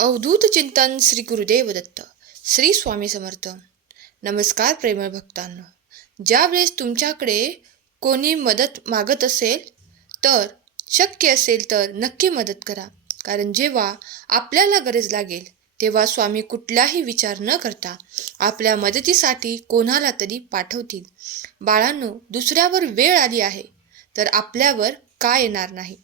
अवधूत चिंतन श्री गुरुदेव दत्त श्री स्वामी समर्थ. नमस्कार प्रेमळ भक्तांनो. ज्यावेळेस तुमच्याकडे कोणी मदत मागत असेल तर शक्य असेल तर नक्की मदत करा. कारण जेव्हा आपल्याला गरज लागेल तेव्हा स्वामी कुठलाही विचार न करता आपल्या मदतीसाठी कोणाला तरी पाठवतील. बाळांनो दुसऱ्यावर वेळ आली आहे तर आपल्यावर का येणार नाही?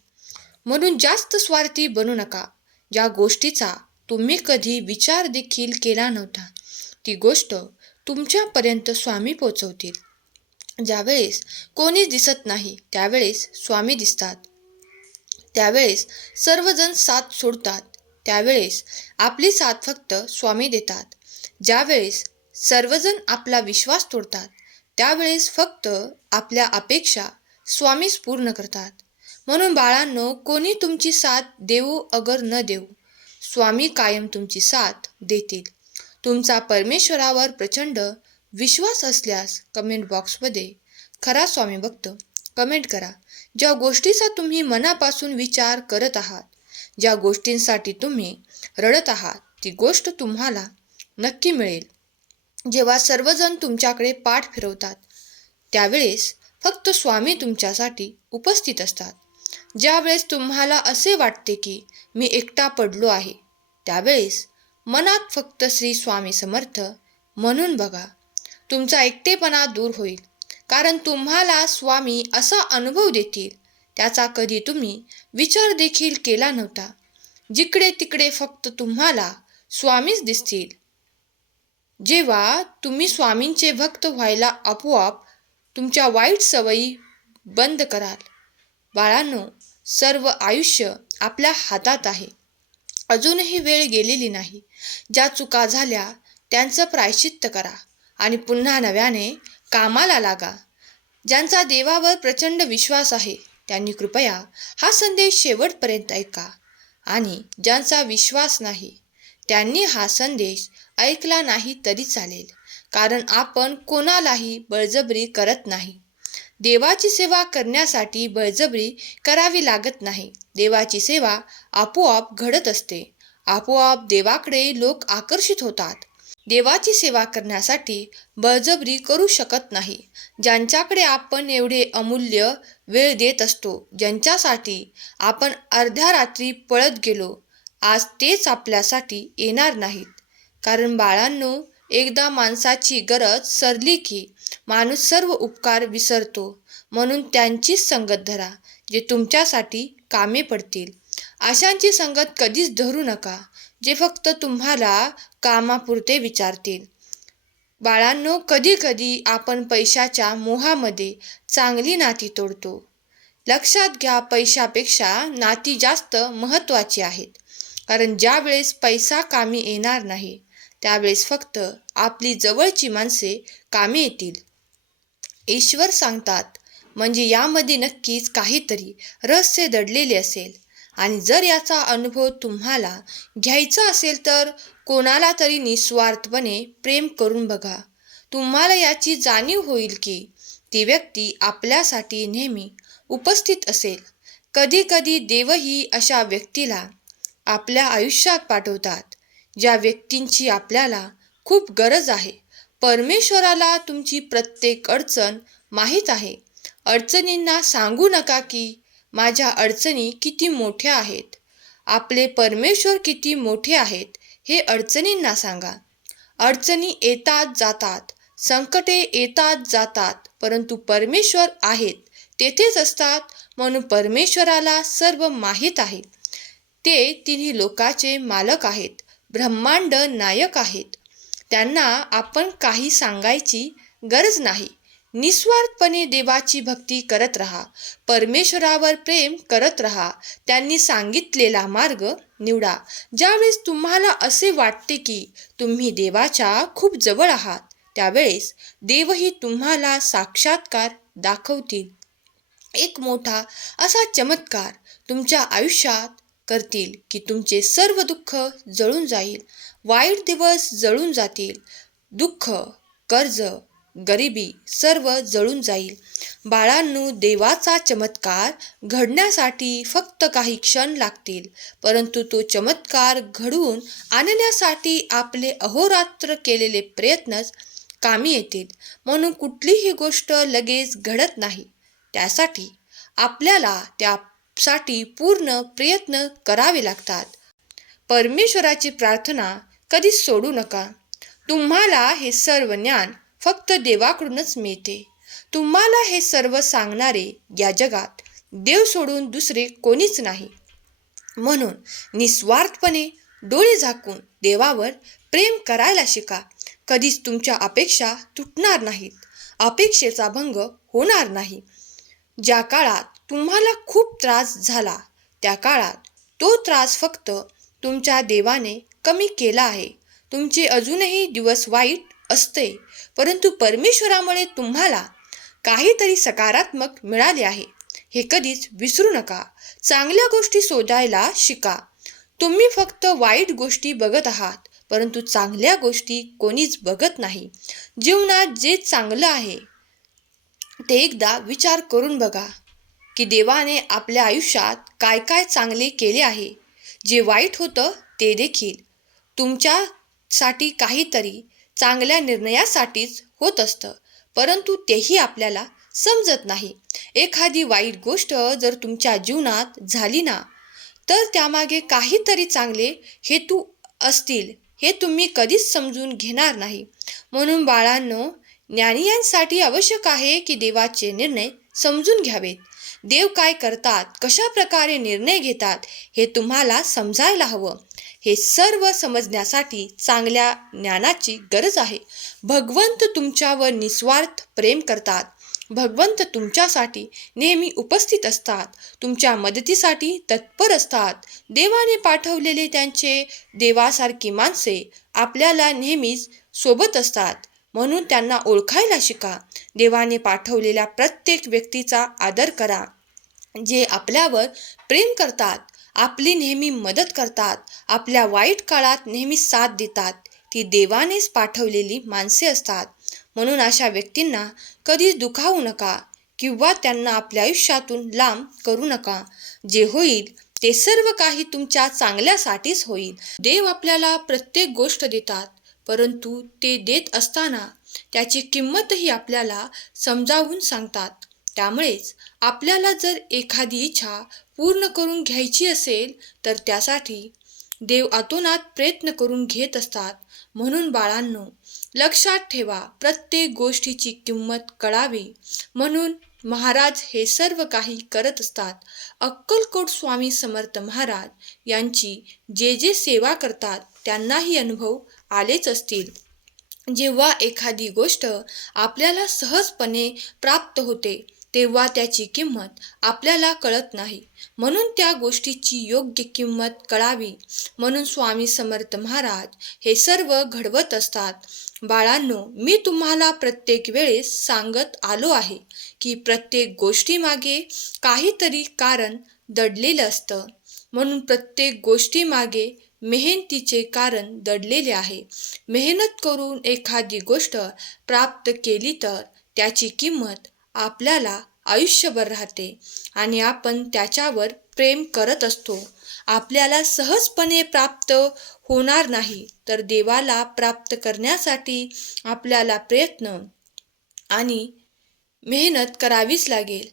म्हणून जास्त स्वार्थी बनू नका. ज्या गोष्टीचा तुम्ही कधी विचार देखील केला नव्हता ती गोष्ट तुमच्यापर्यंत स्वामी पोचवतील. ज्यावेळेस कोणी दिसत नाही त्यावेळेस स्वामी दिसतात. त्यावेळेस सर्वजण साथ सोडतात त्यावेळेस आपली साथ फक्त स्वामी देतात. ज्यावेळेस सर्वजण आपला विश्वास तोडतात त्यावेळेस फक्त आपल्या अपेक्षा स्वामीच पूर्ण करतात. म्हणून बाळांनो कोणी तुमची साथ देऊ अगर न देऊ स्वामी कायम तुमची साथ देतील. तुमचा परमेश्वरावर प्रचंड विश्वास असल्यास कमेंट बॉक्समध्ये खरा स्वामी भक्त कमेंट करा. ज्या गोष्टीचा तुम्ही मनापासून विचार करत आहात ज्या गोष्टींसाठी तुम्ही रडत आहात ती गोष्ट तुम्हाला नक्की मिळेल. जेव्हा सर्वजण तुमच्याकडे पाठ फिरवतात त्यावेळेस फक्त स्वामी तुमच्यासाठी उपस्थित असतात. ज्यावेळेस तुम्हाला असे वाटते की मी एकटा पडलो आहे त्यावेळेस मनात फक्त श्री स्वामी समर्थ. म्हणून बघा तुमचा एकटेपणा दूर होईल कारण तुम्हाला स्वामी असा अनुभव देतील त्याचा कधी तुम्ही विचार देखील केला नव्हता जिकडे तिकडे फक्त तुम्हाला स्वामीच दिसतील. जेव्हा तुम्ही स्वामींचे भक्त व्हायला आपोआप तुमच्या वाईट सवयी बंद कराल. बाळांनो सर्व आयुष्य आपल्या हातात आहे. अजूनही वेळ गेलेली नाही. ज्या चुका झाल्या त्यांचं प्रायश्चित्त करा आणि पुन्हा नव्याने कामाला लागा. ज्यांचा देवावर प्रचंड विश्वास आहे त्यांनी कृपया हा संदेश शेवटपर्यंत ऐका आणि ज्यांचा विश्वास नाही त्यांनी हा संदेश ऐकला नाही तरी चालेल. कारण आपण कोणालाही बळजबरी करत नाही. देवाची सेवा करण्यासाठी बळजबरी करावी लागत नाही. देवाची सेवा आपोआप घडत असते. आपोआप देवाकडे लोक आकर्षित होतात. देवाची सेवा करण्यासाठी बळजबरी करू शकत नाही. ज्यांच्याकडे आपण एवढे अमूल्य वेळ देत असतो ज्यांच्यासाठी आपण अर्ध्या रात्री पळत गेलो आज तेच आपल्यासाठी येणार नाहीत. कारण बाळांनो एकदा माणसाची गरज सरली की माणूस सर्व उपकार विसरतो. म्हणून त्यांचीच संगत धरा जे तुमच्यासाठी कामे पडतील. अशांची संगत कधीच धरू नका जे फक्त तुम्हाला कामापुरते विचारतील. बाळांनो कधी कधी आपण पैशाच्या मोहामध्ये चांगली नाती तोडतो. लक्षात घ्या पैशापेक्षा नाती जास्त महत्त्वाची आहेत. कारण ज्यावेळेस पैसा कामी येणार नाही त्यावेळेस फक्त आपली जवळची माणसे कामी येतील. ईश्वर सांगतात. म्हणजे यामध्ये नक्कीच काहीतरी रहस्य दडलेले असेल. आणि जर याचा अनुभव तुम्हाला घ्यायचा असेल तर कोणाला तरी निस्वार्थपणे प्रेम करून बघा. तुम्हाला याची जाणीव होईल की ती व्यक्ती आपल्यासाठी नेहमी उपस्थित असेल. कधीकधी देवही अशा व्यक्तीला आपल्या आयुष्यात पाठवतात ज्या व्यक्तींची आपल्याला खूप गरज आहे. परमेश्वराला तुमची प्रत्येक अडचण माहीत आहे. अडचणींना सांगू नका की माझ्या अडचणी किती मोठ्या आहेत. आपले परमेश्वर किती मोठे आहेत हे अडचणींना सांगा. अडचणी येतात जातात. संकटे येतात जातात. परंतु परमेश्वर आहेत तेथेच असतात. म्हणून परमेश्वराला सर्व माहीत आहे. ते तिन्ही लोकाचे मालक आहेत ब्रह्मांड नायक आहेत. त्यांना आपण काही सांगायची गरज नाही. निस्वार्थपणे देवाची भक्ती करत राहा. परमेश्वरावर प्रेम करत राहा. त्यांनी सांगितलेला मार्ग निवडा. ज्यावेळेस तुम्हाला असे वाटते की तुम्ही देवाच्या खूप जवळ आहात त्यावेळेस देवही तुम्हाला साक्षात्कार दाखवतील. एक मोठा असा चमत्कार तुमच्या आयुष्यात करतील की तुमचे सर्व दुःख जळून जाईल. वाईट दिवस जळून जातील. दुःख कर्ज गरिबी सर्व जळून जाईल. बाळांनो देवाचा चमत्कार घडण्यासाठी फक्त काही क्षण लागतील परंतु तो चमत्कार घडवून आणण्यासाठी आपले अहोरात्र केलेले प्रयत्नच कामी येतील. म्हणून कुठलीही गोष्ट लगेच घडत नाही. त्यासाठी आपल्याला त्यासाठी पूर्ण प्रयत्न करावे लागतात. परमेश्वराची प्रार्थना कधीच सोडू नका. तुम्हाला हे सर्व ज्ञान फक्त देवाकडूनच मिळते. तुम्हाला हे सर्व सांगणारे या जगात देव सोडून दुसरे कोणीच नाही. म्हणून निस्वार्थपणे डोळे झाकून देवावर प्रेम करायला शिका. कधीच तुमच्या अपेक्षा तुटणार नाहीत. अपेक्षेचा भंग होणार नाही. ज्या काळात तुम्हाला खूप त्रास झाला त्या काळात तो त्रास फक्त तुमच्या देवाने कमी केला आहे. तुमचे अजूनही दिवस वाईट असते परंतु परमेश्वरामुळे तुम्हाला काहीतरी सकारात्मक मिळाले आहे. हे कधीच विसरू नका. चांगल्या गोष्टी शोधायला शिका. तुम्ही फक्त वाईट गोष्टी बघत आहात परंतु चांगल्या गोष्टी कोणीच बघत नाही. जीवनात जे चांगलं आहे ते एकदा विचार करून बघा की देवाने आपल्या आयुष्यात काय काय चांगले केले आहे. जे वाईट होतं ते देखील. तुमच्यासाठी काहीतरी चांगल्या निर्णयासाठीच होत असतं. परंतु तेही आपल्याला समजत नाही. एखादी वाईट गोष्ट जर तुमच्या जीवनात झाली ना तर त्यामागे काहीतरी चांगले हेतू असतील हे तुम्ही कधीच समजून घेणार नाही. म्हणून बाळांनो ज्ञानियांसाठी आवश्यक आहे की देवाचे निर्णय समजून घ्यावेत. देव काय करतात कशा प्रकारे निर्णय घेतात हे तुम्हाला समजायला हवं. हे सर्व समजण्यासाठी चांगल्या ज्ञानाची गरज आहे. भगवंत तुमच्यावर निस्वार्थ प्रेम करतात. भगवंत तुमच्यासाठी नेहमी उपस्थित असतात. तुमच्या मदतीसाठी तत्पर असतात. देवाने पाठवलेले त्यांचे देवासारखी माणसे आपल्याला नेहमीच सोबत असतात. म्हणून त्यांना ओळखायला शिका. देवाने पाठवलेल्या प्रत्येक व्यक्तीचा आदर करा. जे आपल्यावर प्रेम करतात आपली नेहमी मदत करतात आपल्या वाईट काळात नेहमी साथ देतात. ती देवानेच पाठवलेली माणसे असतात. म्हणून अशा व्यक्तींना कधीच दुखावू नका किंवा त्यांना आपल्या आयुष्यातून लांब करू नका. जे होईल ते सर्व काही तुमच्या चांगल्यासाठीच होईल. देव आपल्याला प्रत्येक गोष्ट देतात परंतु ते देत असताना त्याची किंमतही आपल्याला समजावून सांगतात. त्यामुळेच आपल्याला जर एखादी इच्छा पूर्ण करून घ्यायची असेल तर त्यासाठी देव अतोनात प्रयत्न करून घेत असतात. म्हणून बाळांनो लक्षात ठेवा प्रत्येक गोष्टीची किंमत कळावी. म्हणून महाराज हे सर्व काही करत असतात. अक्कलकोट स्वामी समर्थ महाराज यांची जे जे सेवा करतात त्यांनाही अनुभव आलेच असतील. जेव्हा एखादी गोष्ट आपल्याला सहजपणे प्राप्त होते तेव्हा त्याची किंमत आपल्याला कळत नाही. म्हणून त्या गोष्टीची योग्य किंमत कळावी. म्हणून स्वामी समर्थ महाराज हे सर्व घडवत असतात. बाळांनो मी तुम्हाला प्रत्येक वेळेस सांगत आलो आहे की प्रत्येक गोष्टीमागे काहीतरी कारण दडलेलं असतं. म्हणून प्रत्येक गोष्टीमागे मेहनतीचे कारण दडलेले आहे. मेहनत करून एखादी गोष्ट प्राप्त केली तर त्याची किंमत आपल्याला आयुष्यभर राहते आणि आपण त्याच्यावर प्रेम करत असतो. आपल्याला सहजपणे प्राप्त होणार नाही तर देवाला प्राप्त करण्यासाठी आपल्याला प्रयत्न आणि मेहनत करावीच लागेल.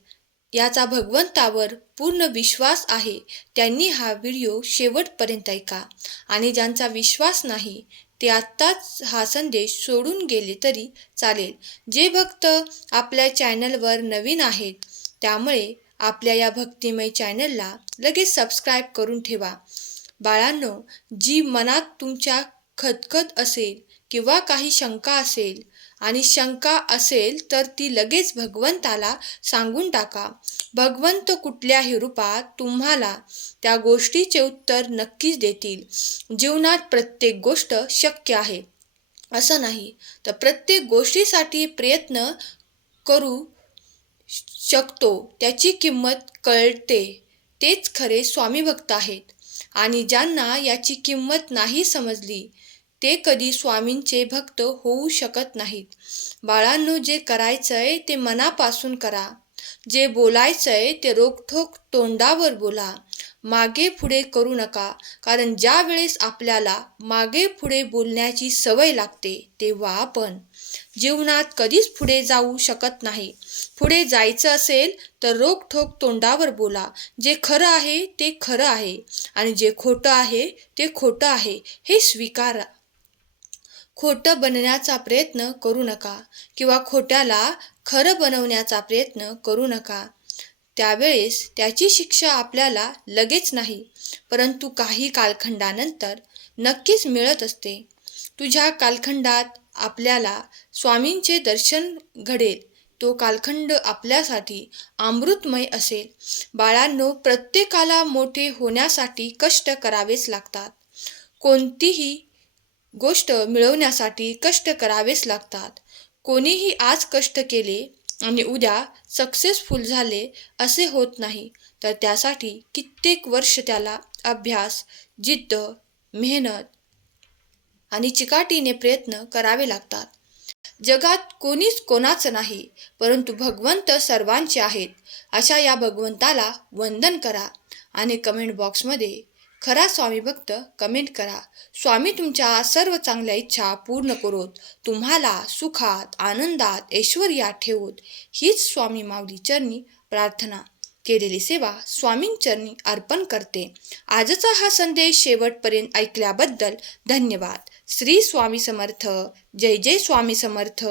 याचा भगवंतावर पूर्ण विश्वास आहे. त्यांनी हा व्हिडिओ शेवटपर्यंत ऐका आणि ज्यांचा विश्वास नाही ते आत्ताच हा संदेश सोडून गेले तरी चालेल. जे भक्त आपल्या चॅनलवर नवीन आहेत त्यामुळे आपल्या या भक्तिमय चॅनलला लगेच सबस्क्राईब करून ठेवा. बाळांनो जी मनात तुमच्या खतखत असेल किंवा काही शंका असेल आणि शंका असेल तर ती लगेच भगवंताला सांगून टाका. भगवंत कुठल्याही रूपात तुम्हाला त्या गोष्टीचे उत्तर नक्कीच देतील. जीवनात प्रत्येक गोष्ट शक्य आहे. असं नाही तर प्रत्येक गोष्टीसाठी प्रयत्न करू शकतो त्याची किंमत कळते तेच खरे स्वामी भक्त आहेत. आणि ज्यांना याची किंमत नाही समजली ते कधी स्वामींचे भक्त होऊ शकत नाहीत. बाळांनो जे करायचंय ते मनापासून करा. जे बोलायचंय ते रोखठोक तोंडावर बोला. मागे पुढे करू नका कारण ज्या वेळेस आपल्याला मागे पुढे बोलण्याची सवय लागते तेव्हा आपण जीवनात कधीच पुढे जाऊ शकत नाही. पुढे जायचं असेल तर रोखठोक तोंडावर बोला. जे खरं आहे ते खरं आहे. आणि जे खोटं आहे ते खोटं आहे. हे स्वीकारा. खोटं बनण्याचा प्रयत्न करू नका किंवा खोट्याला खरं बनवण्याचा प्रयत्न करू नका. त्यावेळेस त्याची शिक्षा आपल्याला लगेच नाही परंतु काही कालखंडानंतर नक्कीच मिळत असते. तुझ्या कालखंडात आपल्याला स्वामींचे दर्शन घडेल. तो कालखंड आपल्यासाठी अमृतमय असेल. बाळांनो प्रत्येकाला मोठे होण्यासाठी कष्ट करावेच लागतात. कोणतीही गोष्ट मिळवण्यासाठी कष्ट करावेच लागतात. कोणीही आज कष्ट केले आणि उद्या सक्सेसफुल झाले असे होत नाही तर त्यासाठी कित्येक वर्ष त्याला अभ्यास जिद्द मेहनत आणि चिकाटीने प्रयत्न करावे लागतात. जगात कोणीच कोणाचं नाही परंतु भगवंत सर्वांचे आहेत. अशा या भगवंताला वंदन करा आणि कमेंट बॉक्समध्ये खरा स्वामी भक्त कमेंट करा. स्वामी तुमच्या सर्व चांगल्या इच्छा पूर्ण करोत. तुम्हाला सुखात आनंदात ऐश्वर्यात ठेवोत. हीच स्वामी माऊली चरणी प्रार्थना. केलेली सेवा स्वामींचरणी अर्पण करते. आजचा हा संदेश शेवटपर्यंत ऐकल्याबद्दल धन्यवाद. श्री स्वामी समर्थ. जय जय स्वामी समर्थ.